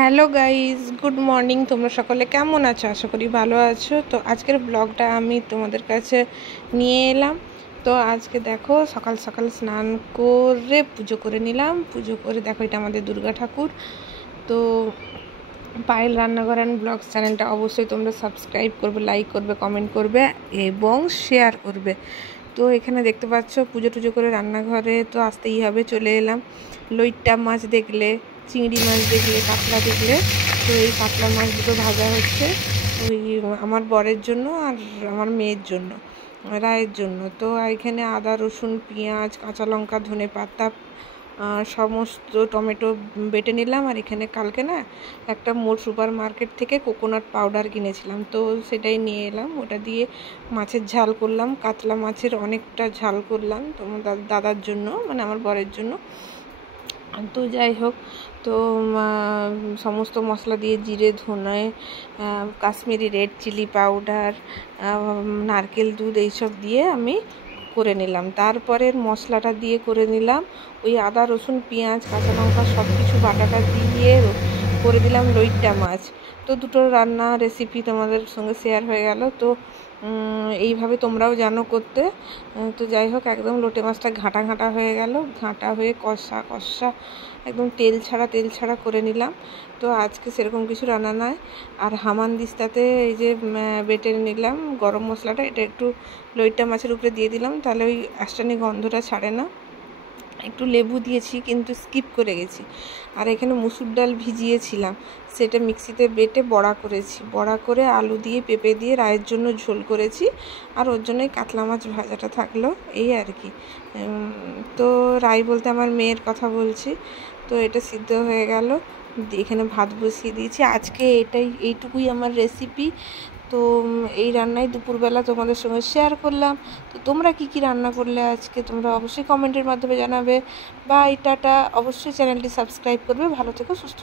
Hello guys, good morning. তোমরা সকলে কেমন আছো? আশা করি ভালো আছো। তো আজকের ব্লগটা আমি তোমাদের কাছে নিয়ে এলাম। তো আজকে দেখো, সকাল সকাল স্নান করে পুজো করে নিলাম। পুজো করে দেখো, এটা আমাদের দুর্গা ঠাকুর। তো পায়েল রান্নাঘর অ্যান্ড ব্লগস চ্যানেলটা অবশ্যই তোমরা সাবস্ক্রাইব করবে, লাইক করবে, কমেন্ট করবে এবং শেয়ার করবে। তো এখানে দেখতে পাচ্ছ পুজো টুজো করে রান্নাঘরে তো আসতেই হবে, চলে এলাম। লইট্টা মাছ দেখলে, চিংড়ি মাছ দেখলে, কাতলা দেখলে, তো এই কাতলা মাছ দুটো ভাজা হচ্ছে ওই আমার বরের জন্য আর আমার মেয়ের জন্য, রায়ের জন্য। তো এখানে আদা, রসুন, পেঁয়াজ, কাঁচা লঙ্কা, ধনেপাতা, সমস্ত টমেটো বেটে নিলাম। আর এখানে কালকে না একটা মোট সুপার মার্কেট থেকে কোকোনাট পাউডার কিনেছিলাম, তো সেটাই নিয়ে এলাম। ওটা দিয়ে মাছের ঝাল করলাম, কাতলা মাছের অনেকটা ঝাল করলাম তোমার দাদার জন্য, মানে আমার বরের জন্য। তো যাই হোক, তো সমস্ত মশলা দিয়ে জিরে, ধনে, কাশ্মীরি রেড চিলি পাউডার, নারকেল দুধ এইসব দিয়ে আমি করে নিলাম। তারপরের মশলাটা দিয়ে করে নিলাম ওই আদা, রসুন, পেঁয়াজ, কাঁচা লঙ্কা সব কিছু বাটাটা দিয়ে করে দিলাম লইট্টা মাছ। তো দুটো রান্না রেসিপি তোমাদের সঙ্গে শেয়ার হয়ে গেল। তো এইভাবে তোমরাও জানো করতে। তো যাই হোক, একদম লোটে মাছটা ঘাঁটা ঘাঁটা হয়ে গেল, ঘাঁটা হয়ে কষা কষা একদম তেল ছাড়া করে নিলাম। তো আজকে সেরকম কিছু রান্না নয়। আর হামানদিস্তাতে এই যে বেটে নিলাম গরম মশলাটা, এটা একটু লইট্টা মাছের উপরে দিয়ে দিলাম, তাহলে ওই আষ্টানি গন্ধটা ছাড়ে না। একটু লেবু দিয়েছি কিন্তু স্কিপ করে গেছি। আর এখানে মুসুর ডাল ভিজিয়েছিলাম, সেটা মিক্সিতে বেটে বড়া করেছি, বড়া করে আলু দিয়ে পেঁপে দিয়ে রায়ের জন্য ঝোল করেছি। আর ওর জন্যই কাতলা মাছ ভাজাটা থাকলো, এই আর কি। তো রাই বলতে আমার মেয়ের কথা বলছি। তো এটা সিদ্ধ হয়ে গেল, এখানে ভাত বসিয়ে দিয়েছি। আজকে এইটুকুই আমার রেসিপি। তো এই রান্নাই দুপুরবেলা তোমাদের সঙ্গে শেয়ার করলাম। তো তোমরা কি কি রান্না করলে আজকে, তোমরা অবশ্যই কমেন্টের মাধ্যমে জানাবে। Bye, ta-ta. অবশ্যই চ্যানেলটি সাবস্ক্রাইব করবে। ভালো থেকো, সুস্থ